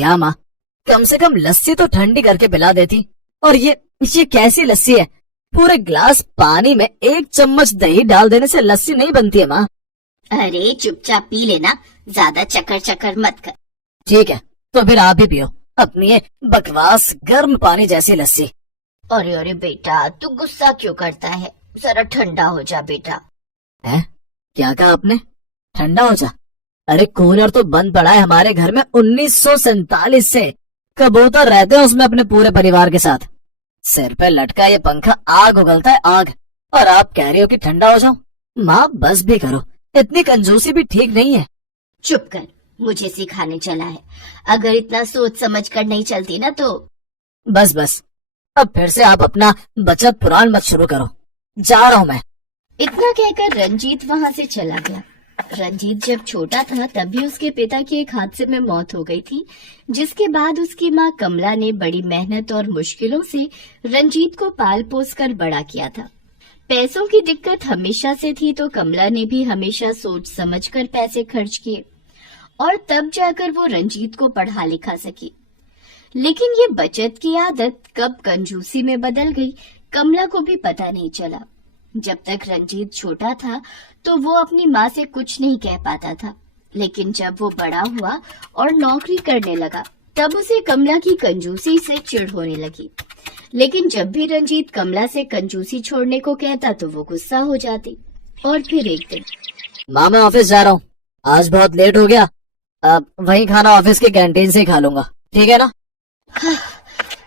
क्या माँ, कम से कम लस्सी तो ठंडी करके पिला देती। और ये कैसी लस्सी है? पूरे ग्लास पानी में 1 चम्मच दही डाल देने से लस्सी नहीं बनती है माँ। अरे चुपचाप पी लेना, ज्यादा चक्कर चक्कर मत कर। ठीक है, तो फिर आप भी पियो अपनी ये बकवास गर्म पानी जैसी लस्सी। अरे अरे बेटा, तू गुस्सा क्यों करता है? जरा ठंडा हो जा बेटा। है? क्या कहा आपने? ठंडा हो जा? अरे कूलर तो बंद पड़ा है हमारे घर में 1947 से। कबूतर रहते हैं उसमें अपने पूरे परिवार के साथ। सिर पे लटका ये पंखा आग उगलता है आग, और आप कह रही हो कि ठंडा हो जाऊं? माँ बस भी करो, इतनी कंजूसी भी ठीक नहीं है। चुप कर, मुझे सिखाने चला है। अगर इतना सोच समझ कर नहीं चलती ना तो। बस अब फिर से आप अपना बचत पुराण मत शुरू करो, जा रहा हूँ मैं। इतना कहकर रंजीत वहाँ से चला गया। रंजीत जब छोटा था तभी उसके पिता की एक हादसे में मौत हो गई थी, जिसके बाद उसकी माँ कमला ने बड़ी मेहनत और मुश्किलों से रंजीत को पाल पोस कर बड़ा किया था। पैसों की दिक्कत हमेशा से थी, तो कमला ने भी हमेशा सोच समझकर पैसे खर्च किए और तब जाकर वो रंजीत को पढ़ा लिखा सकी। लेकिन ये बचत की आदत कब कंजूसी में बदल गई, कमला को भी पता नहीं चला। जब तक रंजीत छोटा था तो वो अपनी माँ से कुछ नहीं कह पाता था, लेकिन जब वो बड़ा हुआ और नौकरी करने लगा तब उसे कमला की कंजूसी से चिढ़ होने लगी। लेकिन जब भी रंजीत कमला से कंजूसी छोड़ने को कहता तो वो गुस्सा हो जाती। और फिर एक दिन, माँ मैं ऑफिस जा रहा हूँ, आज बहुत लेट हो गया, अब वही खाना ऑफिस की कैंटीन से ही खा लूंगा, ठीक है ना?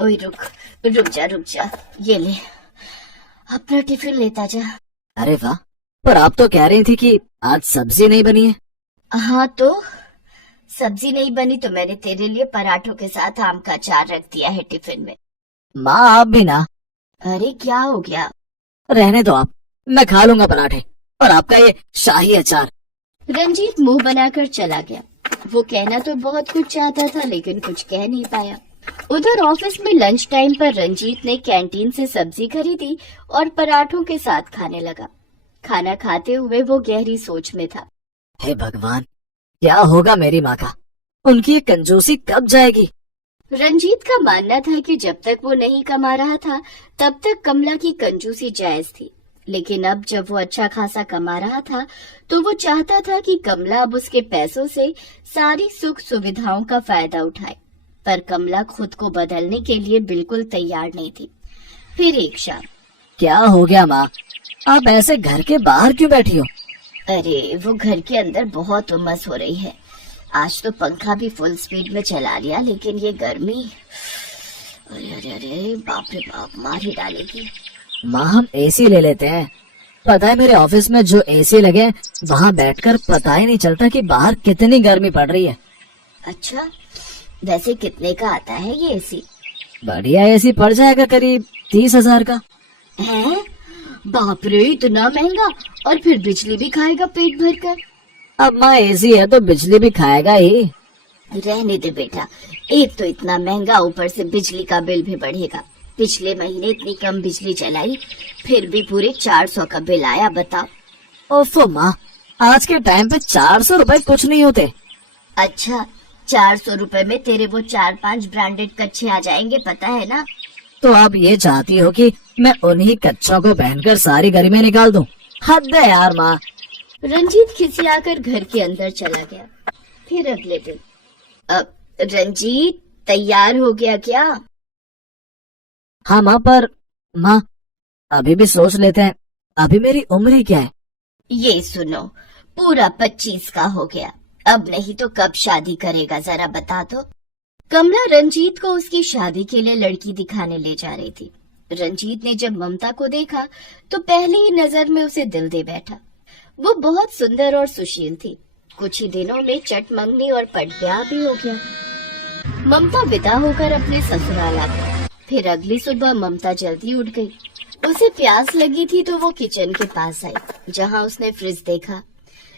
ओए रुक जा, ये ले अपना टिफिन लेता जा। अरे वाह, पर आप तो कह रही थी कि आज सब्जी नहीं बनी है। हाँ तो सब्जी नहीं बनी तो मैंने तेरे लिए पराठों के साथ आम का अचार रख दिया है टिफिन में। माँ आप भी ना। अरे क्या हो गया? रहने दो आप, मैं खा लूंगा पराठे और आपका ये शाही अचार। रंजीत मुंह बनाकर चला गया। वो कहना तो बहुत कुछ चाहता था लेकिन कुछ कह नहीं पाया। उधर ऑफिस में लंच टाइम पर रंजीत ने कैंटीन से सब्जी खरीदी और पराठों के साथ खाने लगा। खाना खाते हुए वो गहरी सोच में था। हे भगवान, क्या होगा मेरी माँ का? उनकी ये कंजूसी कब जाएगी? रंजीत का मानना था कि जब तक वो नहीं कमा रहा था तब तक कमला की कंजूसी जायज थी, लेकिन अब जब वो अच्छा खासा कमा रहा था तो वो चाहता था कि कमला अब उसके पैसों से सारी सुख सुविधाओं का फायदा उठाए। पर कमला खुद को बदलने के लिए बिल्कुल तैयार नहीं थी। फिर एक शाम, क्या हो गया माँ, आप ऐसे घर के बाहर क्यों बैठी हो? अरे वो घर के अंदर बहुत उमस हो रही है। आज तो पंखा भी फुल स्पीड में चला लिया, लेकिन ये गर्मी, अरे बाप रे बाप, मार ही डालेगी। माँ हम एसी ले लेते हैं। पता है मेरे ऑफिस में जो एसी लगे वहाँ बैठकर पता ही नहीं चलता कि बाहर कितनी गर्मी पड़ रही है। अच्छा, वैसे कितने का आता है ये एसी? बढ़िया एसी पड़ जाएगा करीब 30,000 का। है? बाप रे, इतना महंगा? और फिर बिजली भी खाएगा पेट भर कर। अब माँ एसी है तो बिजली भी खाएगा ही। रहने दे बेटा, एक तो इतना महंगा, ऊपर से बिजली का बिल भी बढ़ेगा। पिछले महीने इतनी कम बिजली चलाई फिर भी पूरे 400 का बिल आया, बताओ। ओफो माँ, आज के टाइम पे 400 रुपए कुछ नहीं होते। अच्छा, 400 रुपए में तेरे वो 4-5 ब्रांडेड कच्छे आ जाएंगे, पता है ना? तो आप ये चाहती हो कि मैं उन्हीं कच्छों को पहनकर सारी गर्मी निकाल दूं? हद है यार माँ। रंजीत खिसियाकर घर के अंदर चला गया। फिर अगले दिन, अब रंजीत तैयार हो गया क्या? हाँ माँ, पर माँ अभी भी सोच लेते हैं, अभी मेरी उम्र ही क्या है? ये सुनो, पूरा 25 का हो गया, अब नहीं तो कब शादी करेगा जरा बता दो। कमला रंजीत को उसकी शादी के लिए लड़की दिखाने ले जा रही थी। रंजीत ने जब ममता को देखा तो पहली ही नजर में उसे दिल दे बैठा। वो बहुत सुंदर और सुशील थी। कुछ ही दिनों में चट मंगनी और पट ब्याह भी हो गया। ममता विदा होकर अपने ससुराल आ गई। फिर अगली सुबह ममता जल्दी उठ गई। उसे प्यास लगी थी तो वो किचन के पास आई, जहाँ उसने फ्रिज देखा,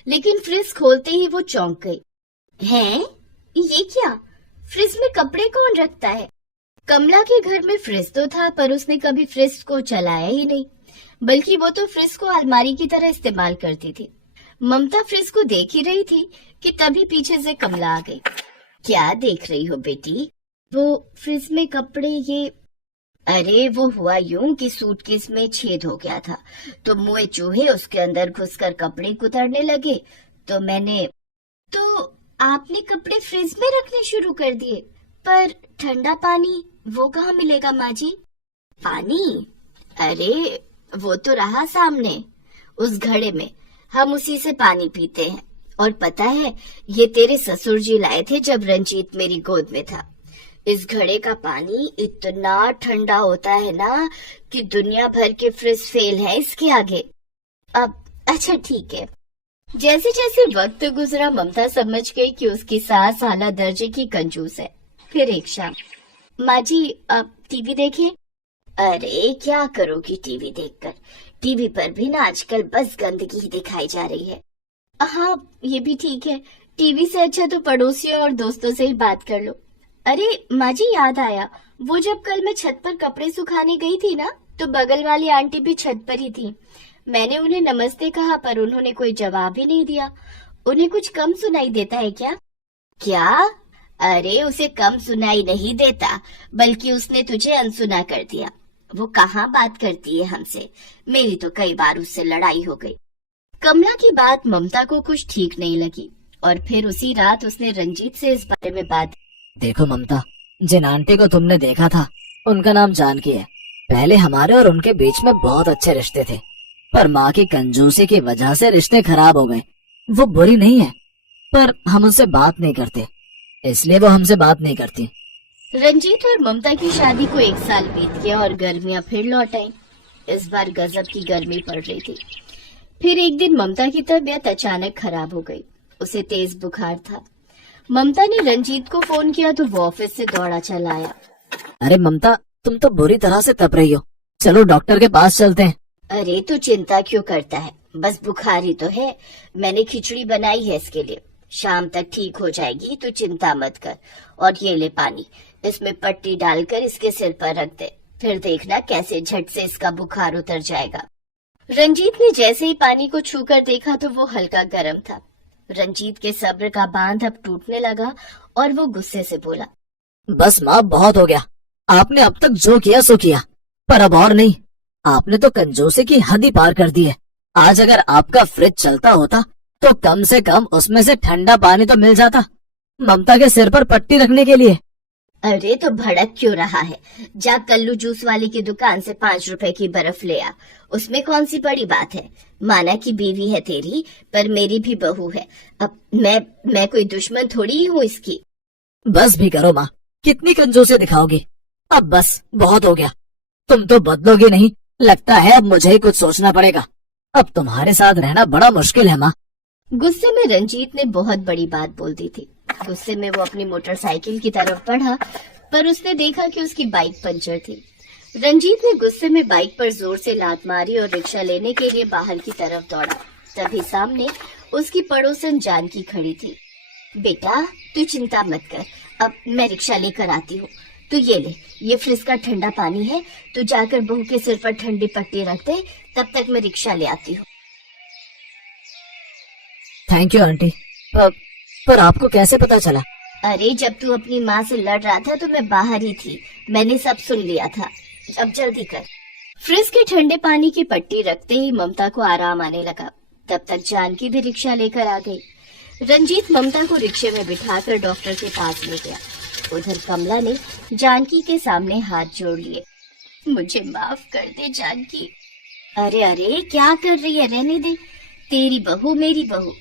लेकिन फ्रिज खोलते ही वो चौंक गई। हैं? ये क्या? फ्रिज में कपड़े कौन रखता है? कमला के घर में फ्रिज तो था पर उसने कभी फ्रिज को चलाया ही नहीं, बल्कि वो तो फ्रिज को अलमारी की तरह इस्तेमाल करती थी। ममता फ्रिज को देख ही रही थी कि तभी पीछे से कमला आ गई। क्या देख रही हो बेटी? वो फ्रिज में कपड़े ये। अरे वो हुआ यूं कि सूटकेस में छेद हो गया था, तो मुए चूहे उसके अंदर घुसकर कपड़े कुतरने लगे। तो आपने कपड़े फ्रिज में रखने शुरू कर दिए? पर ठंडा पानी वो कहाँ मिलेगा माँ जी? पानी? अरे वो तो रहा सामने उस घड़े में, हम उसी से पानी पीते हैं। और पता है, ये तेरे ससुर जी लाए थे जब रंजीत मेरी गोद में था। इस घड़े का पानी इतना ठंडा होता है ना कि दुनिया भर के फ्रिज फेल है इसके आगे। अब अच्छा ठीक है। जैसे जैसे वक्त गुजरा ममता समझ गई कि उसकी सास आला दर्जे की कंजूस है। फिर एक शाम, माँ जी अब टीवी देखें। अरे क्या करोगी टीवी देखकर? टीवी पर भी ना आजकल बस गंदगी ही दिखाई जा रही है। हाँ ये भी ठीक है, टीवी से अच्छा तो पड़ोसियों और दोस्तों से ही बात कर लो। अरे माँ जी याद आया, वो जब कल मैं छत पर कपड़े सुखाने गई थी ना, तो बगल वाली आंटी भी छत पर ही थी। मैंने उन्हें नमस्ते कहा पर उन्होंने कोई जवाब ही नहीं दिया। उन्हें कुछ कम सुनाई देता है क्या? क्या? अरे उसे कम सुनाई नहीं देता, बल्कि उसने तुझे अनसुना कर दिया। वो कहाँ बात करती है हमसे? मेरी तो कई बार उससे लड़ाई हो गई। कमला की बात ममता को कुछ ठीक नहीं लगी और फिर उसी रात उसने रंजीत से इस बारे में बात। देखो ममता, जिन आंटी को तुमने देखा था उनका नाम जानकी है। पहले हमारे और उनके बीच में बहुत अच्छे रिश्ते थे, पर माँ की कंजूसी की वजह से रिश्ते खराब हो गए। वो बुरी नहीं है, पर हम उनसे बात नहीं करते, इसलिए वो हमसे बात नहीं करती। रंजीत और ममता की शादी को 1 साल बीत गया और गर्मियां फिर लौट आईं। इस बार गजब की गर्मी पड़ रही थी। फिर एक दिन ममता की तबीयत अचानक खराब हो गई। उसे तेज बुखार था। ममता ने रंजीत को फोन किया तो वो ऑफिस से दौड़ा चला आया। अरे ममता, तुम तो बुरी तरह से तप रही हो, चलो डॉक्टर के पास चलते हैं। अरे तू चिंता क्यों करता है, बस बुखार ही तो है। मैंने खिचड़ी बनाई है इसके लिए, शाम तक ठीक हो जाएगी, तू चिंता मत कर। और ये ले पानी, इसमें पट्टी डालकर इसके सिर पर रख दे, फिर देखना कैसे झट से इसका बुखार उतर जाएगा। रंजीत ने जैसे ही पानी को छूकर देखा तो वो हल्का गर्म था। रंजीत के सब्र का बांध अब टूटने लगा और वो गुस्से से बोला, बस माँ, बहुत हो गया। आपने अब तक जो किया सो किया, पर अब और नहीं। आपने तो कंजूसी की हद ही पार कर दी है। आज अगर आपका फ्रिज चलता होता तो कम से कम उसमें से ठंडा पानी तो मिल जाता ममता के सिर पर पट्टी रखने के लिए। अरे तो भड़क क्यों रहा है? जा कल्लू जूस वाली की दुकान से 5 रुपए की बर्फ ले आ, उसमें कौन सी बड़ी बात है। माना कि बीवी है तेरी, पर मेरी भी बहू है। अब मैं कोई दुश्मन थोड़ी ही हूँ इसकी। बस भी करो माँ, कितनी कंजूसी दिखाओगी? अब बस बहुत हो गया। तुम तो बदलोगी नहीं, लगता है अब मुझे ही कुछ सोचना पड़ेगा। अब तुम्हारे साथ रहना बड़ा मुश्किल है माँ। गुस्से में रंजीत ने बहुत बड़ी बात बोल दी थी। गुस्से में वो अपनी मोटरसाइकिल की तरफ बढ़ा, पर उसने देखा कि उसकी बाइक पंचर थी। रंजीत ने गुस्से में बाइक पर जोर से लात मारी और रिक्शा लेने के लिए बाहर की तरफ दौड़ा। तभी सामने उसकी पड़ोसन जानकी खड़ी थी। बेटा तू चिंता मत कर, अब मैं रिक्शा लेकर आती हूँ। तू ये ले, ये फ्रिज का ठंडा पानी है, तू जाकर बहू के सिर पर ठंडी पट्टी रख दे, तब तक मैं रिक्शा ले आती हूँ। Thank you aunty. पर आपको कैसे पता चला? अरे जब तू अपनी माँ से लड़ रहा था तो मैं बाहर ही थी, मैंने सब सुन लिया था। अब जल्दी कर। फ्रिज के ठंडे पानी की पट्टी रखते ही ममता को आराम आने लगा। तब तक जानकी भी रिक्शा लेकर आ गई। रंजीत ममता को रिक्शे में बिठाकर डॉक्टर के पास ले गया। उधर कमला ने जानकी के सामने हाथ जोड़ लिए। मुझे माफ कर दे जानकी। अरे अरे क्या कर रही है, रहने दे, तेरी बहू मेरी बहू।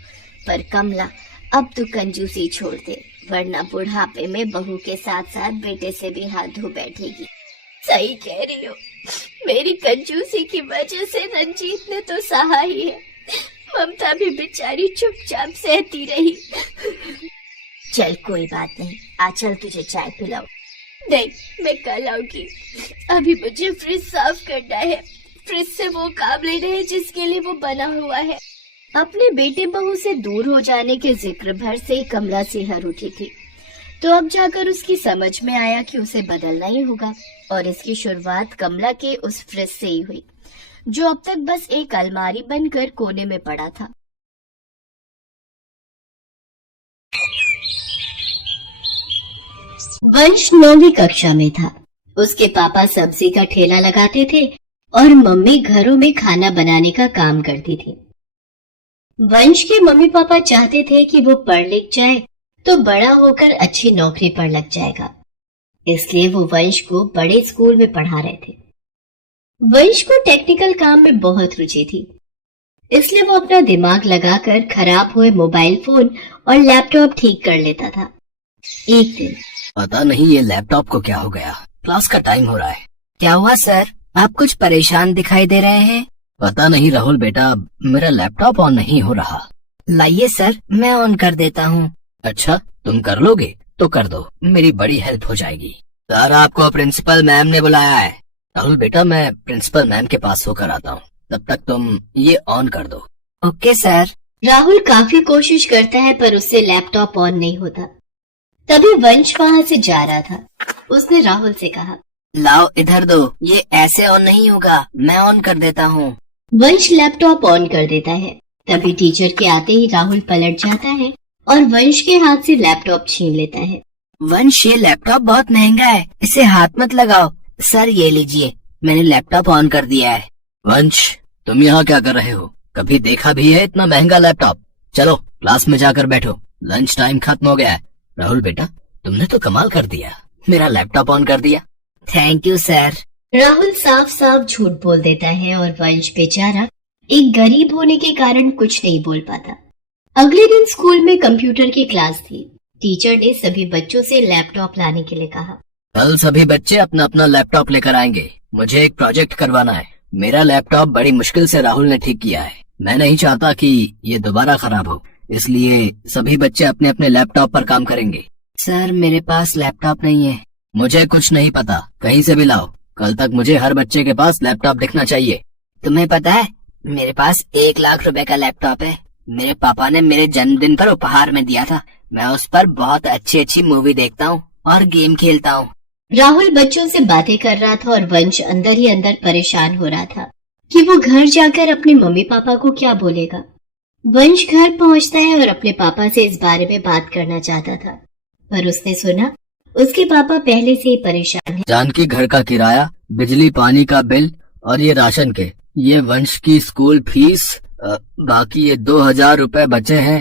पर कमला अब तू कंजूसी छोड़ दे, वरना बुढ़ापे में बहू के साथ साथ बेटे से भी हाथ धो बैठेगी। सही कह रही हो, मेरी कंजूसी की वजह से रंजीत ने तो सहा ही है, ममता भी बेचारी चुपचाप सहती रही। चल कोई बात नहीं, आज चल तुझे चाय पिलाऊं। नहीं मैं कल आऊंगी, अभी मुझे फ्रिज साफ करना है। फ्रिज से वो काम लेना है जिसके लिए वो बना हुआ है। अपने बेटे बहू से दूर हो जाने के जिक्र भर से कमला सिहर उठी थी, तो अब जाकर उसकी समझ में आया कि उसे बदलना ही होगा। और इसकी शुरुआत कमला के उस फ्रिज से ही हुई, जो अब तक बस एक अलमारी बनकर कोने में पड़ा था। वंश 9वीं कक्षा में था। उसके पापा सब्जी का ठेला लगाते थे और मम्मी घरों में खाना बनाने का काम करती थी। वंश के मम्मी पापा चाहते थे कि वो पढ़ लिख जाए तो बड़ा होकर अच्छी नौकरी पर लग जाएगा, इसलिए वो वंश को बड़े स्कूल में पढ़ा रहे थे। वंश को टेक्निकल काम में बहुत रुचि थी, इसलिए वो अपना दिमाग लगाकर खराब हुए मोबाइल फोन और लैपटॉप ठीक कर लेता था। एक दिन पता नहीं ये लैपटॉप को क्या हो गया, क्लास का टाइम हो रहा है। क्या हुआ सर, आप कुछ परेशान दिखाई दे रहे हैं? पता नहीं राहुल बेटा, मेरा लैपटॉप ऑन नहीं हो रहा। लाइए सर, मैं ऑन कर देता हूँ। अच्छा, तुम कर लोगे तो कर दो, मेरी बड़ी हेल्प हो जाएगी। सर आपको प्रिंसिपल मैम ने बुलाया है। राहुल बेटा, मैं प्रिंसिपल मैम के पास होकर आता हूँ, तब तक तुम ये ऑन कर दो। Okay sir. राहुल काफी कोशिश करता है पर उससे लैपटॉप ऑन नहीं होता। तभी वंश वहां से जा रहा था। उसने राहुल से कहा, लाओ इधर दो, ये ऐसे ऑन नहीं होगा, मैं ऑन कर देता हूँ। वंश लैपटॉप ऑन कर देता है। तभी टीचर के आते ही राहुल पलट जाता है और वंश के हाथ से लैपटॉप छीन लेता है। वंश, ये लैपटॉप बहुत महंगा है, इसे हाथ मत लगाओ। सर ये लीजिए, मैंने लैपटॉप ऑन कर दिया है। वंश, तुम यहाँ क्या कर रहे हो? कभी देखा भी है इतना महंगा लैपटॉप? चलो क्लास में जाकर बैठो, लंच टाइम खत्म हो गया है। राहुल बेटा, तुमने तो कमाल कर दिया, मेरा लैपटॉप ऑन कर दिया। Thank you sir. राहुल साफ साफ झूठ बोल देता है और वंश बेचारा एक गरीब होने के कारण कुछ नहीं बोल पाता। अगले दिन स्कूल में कंप्यूटर की क्लास थी। टीचर ने सभी बच्चों से लैपटॉप लाने के लिए कहा। कल सभी बच्चे अपना अपना लैपटॉप लेकर आएंगे, मुझे एक प्रोजेक्ट करवाना है। मेरा लैपटॉप बड़ी मुश्किल से राहुल ने ठीक किया है, मैं नहीं चाहता कि ये दोबारा खराब हो, इसलिए सभी बच्चे अपने अपने लैपटॉप पर काम करेंगे। सर मेरे पास लैपटॉप नहीं है। मुझे कुछ नहीं पता, कहीं से भी लाओ। कल तक मुझे हर बच्चे के पास लैपटॉप दिखना चाहिए। तुम्हें पता है मेरे पास 1 लाख रुपए का लैपटॉप है, मेरे पापा ने मेरे जन्मदिन पर उपहार में दिया था। मैं उस पर बहुत अच्छी अच्छी मूवी देखता हूँ और गेम खेलता हूँ। राहुल बच्चों से बातें कर रहा था और वंश अंदर ही अंदर परेशान हो रहा था कि वो घर जाकर अपने मम्मी पापा को क्या बोलेगा। वंश घर पहुंचता है और अपने पापा से इस बारे में बात करना चाहता था, पर उसने सुना उसके पापा पहले से ही परेशान हैं। जानकी घर का किराया, बिजली पानी का बिल और ये राशन के, ये वंश की स्कूल फीस, बाकी ये 2000 रुपए बचे हैं,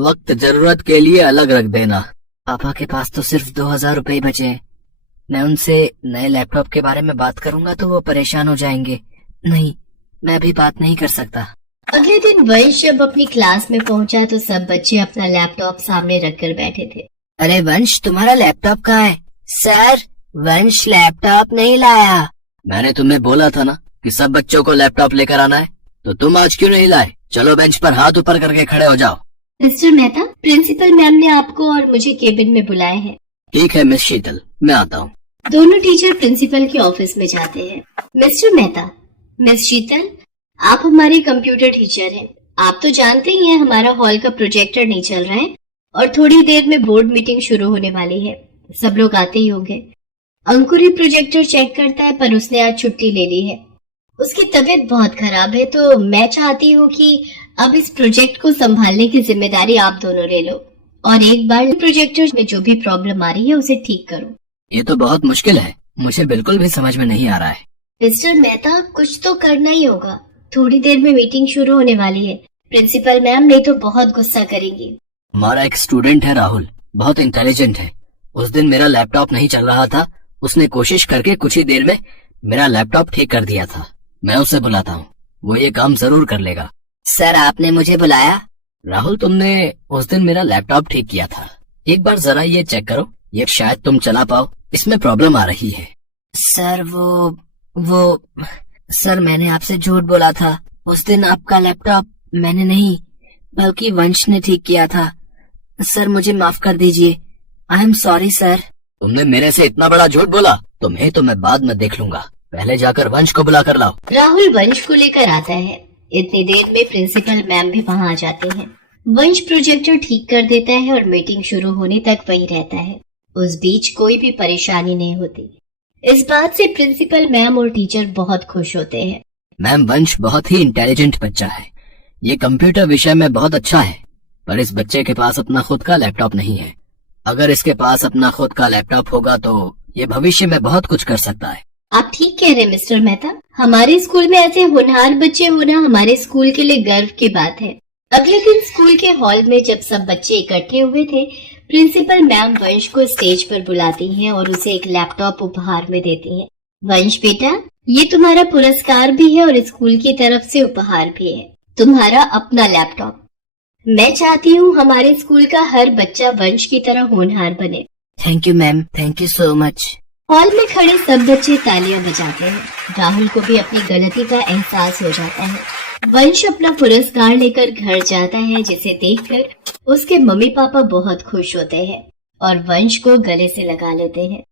वक्त जरूरत के लिए अलग रख देना। पापा के पास तो सिर्फ 2000 रुपए ही बचे हैं। मैं उनसे नए लैपटॉप के बारे में बात करूंगा तो वो परेशान हो जाएंगे। नहीं, मैं अभी बात नहीं कर सकता। अगले दिन वंश जब अपनी क्लास में पहुंचा तो सब बच्चे अपना लैपटॉप सामने रखकर बैठे थे। अरे वंश, तुम्हारा लैपटॉप कहाँ है? सर, वंश लैपटॉप नहीं लाया। मैंने तुम्हें बोला था ना कि सब बच्चों को लैपटॉप लेकर आना है, तो तुम आज क्यों नहीं लाए? चलो बेंच पर हाथ ऊपर करके खड़े हो जाओ। मिस्टर मेहता, प्रिंसिपल मैम ने आपको और मुझे केबिन में बुलाया है। ठीक है मिस शीतल, मैं आता हूँ। दोनों टीचर प्रिंसिपल के ऑफिस में जाते हैं। मिस्टर मेहता, मिस शीतल, आप हमारे कंप्यूटर टीचर हैं। आप तो जानते ही हैं हमारा हॉल का प्रोजेक्टर नहीं चल रहा है और थोड़ी देर में बोर्ड मीटिंग शुरू होने वाली है। सब लोग आते ही होंगे। अंकुरी प्रोजेक्टर चेक करता है पर उसने आज छुट्टी ले ली है। उसकी तबीयत बहुत खराब है, तो मैं चाहती हूँ कि अब इस प्रोजेक्ट को संभालने की जिम्मेदारी आप दोनों ले लो और एक बार प्रोजेक्टर में जो भी प्रॉब्लम आ रही है उसे ठीक करो। ये तो बहुत मुश्किल है, मुझे बिल्कुल भी समझ में नहीं आ रहा है। मिस्टर मेहता, कुछ तो करना ही होगा। थोड़ी देर में मीटिंग शुरू होने वाली है। प्रिंसिपल मैम नहीं तो बहुत गुस्सा करेंगी। हमारा एक स्टूडेंट है राहुल, बहुत इंटेलिजेंट है। उस दिन मेरा लैपटॉप नहीं चल रहा था, उसने कोशिश करके कुछ ही देर में मेरा लैपटॉप ठीक कर दिया था। मैं उसे बुलाता हूँ, वो ये काम जरूर कर लेगा। सर, आपने मुझे बुलाया? राहुल, तुमने उस दिन मेरा लैपटॉप ठीक किया था, एक बार जरा ये चेक करो, ये शायद तुम चला पाओ, इसमें प्रॉब्लम आ रही है। सर वो सर, मैंने आपसे झूठ बोला था। उस दिन आपका लैपटॉप मैंने नहीं बल्कि वंश ने ठीक किया था। सर मुझे माफ कर दीजिए। I am sorry sir. तुमने मेरे से इतना बड़ा झूठ बोला? तुम्हें तो मैं बाद में देख लूंगा, पहले जाकर वंश को बुला कर लाओ। राहुल वंश को लेकर आता है। इतनी देर में प्रिंसिपल मैम भी वहाँ आ जाते हैं। वंश प्रोजेक्टर ठीक कर देता है और मीटिंग शुरू होने तक वहीं रहता है। उस बीच कोई भी परेशानी नहीं होती। इस बात से प्रिंसिपल मैम और टीचर बहुत खुश होते हैं। मैम, वंश बहुत ही इंटेलिजेंट बच्चा है, ये कंप्यूटर विषय में बहुत अच्छा है, पर इस बच्चे के पास अपना खुद का लैपटॉप नहीं है। अगर इसके पास अपना खुद का लैपटॉप होगा तो ये भविष्य में बहुत कुछ कर सकता है। आप ठीक कह रहे हैं मिस्टर मेहता। हमारे स्कूल में ऐसे होनहार बच्चे होना हमारे स्कूल के लिए गर्व की बात है। अगले दिन स्कूल के हॉल में जब सब बच्चे इकट्ठे हुए थे, प्रिंसिपल मैम वंश को स्टेज पर बुलाती हैं और उसे एक लैपटॉप उपहार में देती हैं। वंश बेटा, ये तुम्हारा पुरस्कार भी है और स्कूल की तरफ से उपहार भी है, तुम्हारा अपना लैपटॉप। मैं चाहती हूँ हमारे स्कूल का हर बच्चा वंश की तरह होनहार बने। Thank you ma'am, thank you so much. Hall में खड़े सब बच्चे तालियां बजाते हैं। राहुल को भी अपनी गलती का एहसास हो जाता है। वंश अपना पुरस्कार लेकर घर जाता है, जिसे देखकर उसके मम्मी पापा बहुत खुश होते हैं और वंश को गले से लगा लेते हैं।